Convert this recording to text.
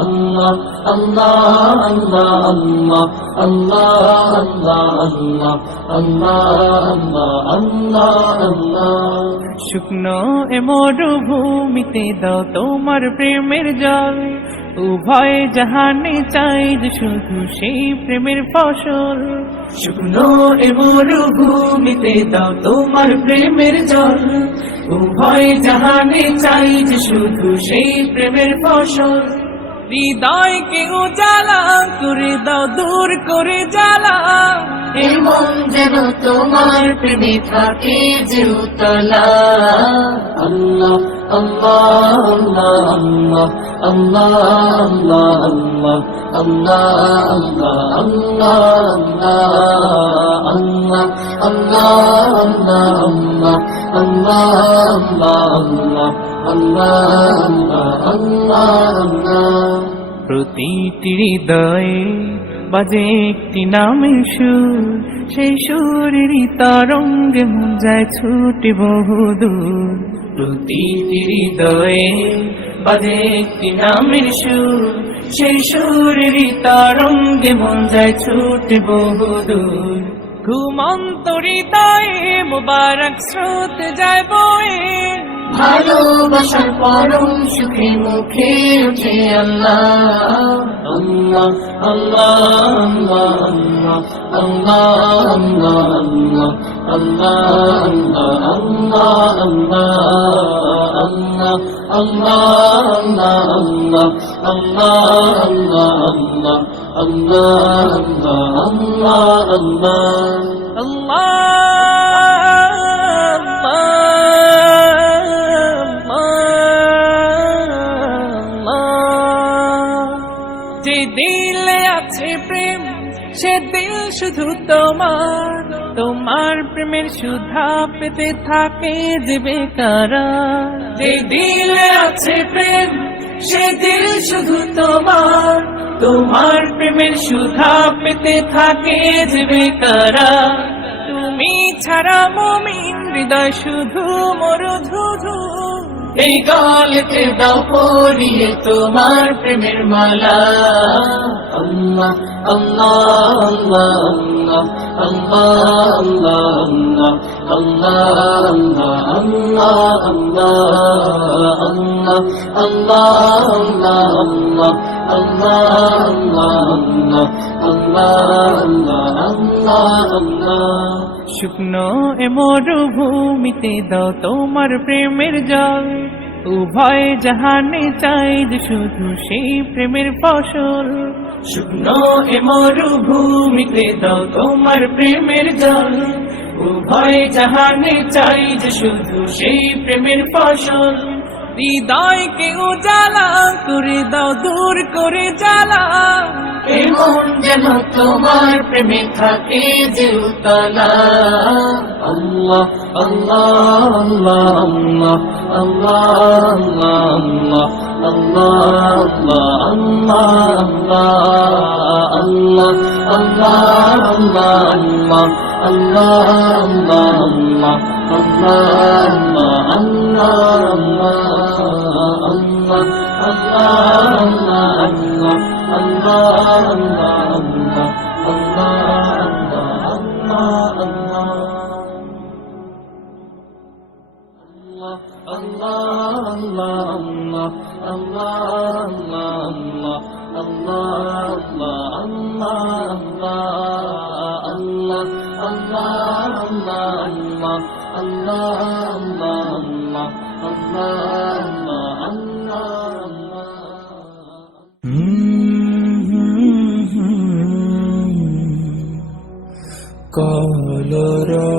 Allah, Allah, Allah, Allah, Allah, Allah, Allah, Allah, Allah, Allah. শুকনো এ মরুভূমিতে দাও তোমার প্রেমের জল, উভয় জাহানে চাই যে শুধু সেই প্রেমের ফসল। শুকনো এ মরুভূমিতে দাও তোমার প্রেমের জল, উভয় জাহানে চাই যে শুধু সেই প্রেমের ফসল। হৃদয়কে উজালা করে দাও, দূর করে জ্বালা, এমন যেন তোমার প্রেমে থাকে যে উতলা। আল্লাহ, আল্লাহ, আল্লাহ, আল্লাহ, আল্লাহ, আল্লাহ, আল্লাহ, আল্লাহ, আল্লাহ, আল্লাহ, আল্লাহ, আল্লাহ, আল্লাহ, আল্লাহ। প্রতিটি হৃদয়ে বাজে একটি নামের সুর, সেই সুরেরই তরঙ্গে মন যায় ছুটে বহুদূর। প্রতিটি হৃদয়ে বাজে একটি নামের সুর, সেই সুরেরই তরঙ্গে মন যায় ছুটে বহুদূর। ঘুমন্ত হৃদয়ে মুবারক স্রোত যায় বয়ে, ভালোবাসার পরম সুখে মুখে উঠে আল্লাহ। আল্লাহ, আল্লাহ, আল্লাহ, আল্লাহ, আল্লাহ, আল্লাহ, আল্লাহ, আল্লাহ, আল্লাহ, আল্লাহ, আল্লাহ, আল্লাহ, আল্লাহ। যে দিলে আছে প্রেম সে দিল শুধু তোমার, তোমার প্রেমের সুধা পেতে থাকে যে বেকারার। যে দিলে আছে প্রেম সে দিল শুধু তোমার, তোমার প্রেমের সুধা পেতে থাকে যে বেকারার। তুমি ছাড়া মুমিন হৃদয় শুধু মরুধুধু, এই গলেতে দাও পরিয়ে তোমার প্রেমের মালা। আল্লাহ, আল্লাহ, আল্লাহ, আল্লাহ, আল্লাহ, আল্লাহ, আল্লাহ, আল্লাহ, আল্লাহ, আল্লাহ, আল্লাহ, আল্লাহ, আল্লাহ। শুকনো এ মরুভূমিতে দাও তোমার প্রেমের জল, উভয় জাহানে চাই যে শুধু সেই প্রেমের ফসল। শুকনো এ মরুভূমিতে দাও তোমার প্রেমের জল, উভয় জাহানে চাই যে শুধু সেই প্রেমের ফসল। হৃদয়কে উজালা করে দাও, দূর করে জ্বালা, এমন যেন তোমার প্রেমে থাকে যে উতলা। আল্লাহ, আল্লাহ, আল্লাহ, আল্লাহ, আল্লাহ, আল্লাহ, আল্লাহ, আল্লাহ, আল্লাহ, কলরা